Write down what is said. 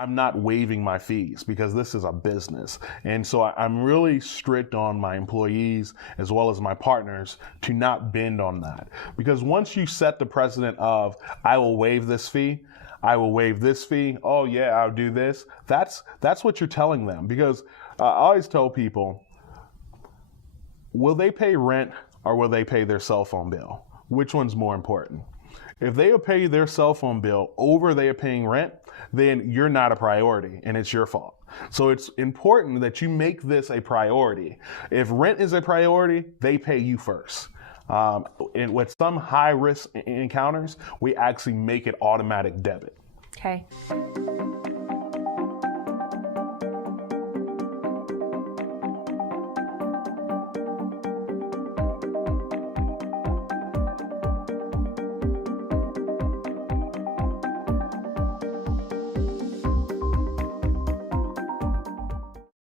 I'm not waiving my fees because this is a business. And so I'm really strict on my employees as well as my partners to not bend on that. Because once you set the precedent of, I will waive this fee, I will waive this fee, oh yeah, I'll do this, that's what you're telling them. Because I always tell people, will they pay rent or will they pay their cell phone bill? Which one's more important? If they pay their cell phone bill over they are paying rent, then you're not a priority and it's your fault. So it's important that you make this a priority. If rent is a priority, they pay you first. And with some high risk encounters, we actually make it automatic debit. Okay.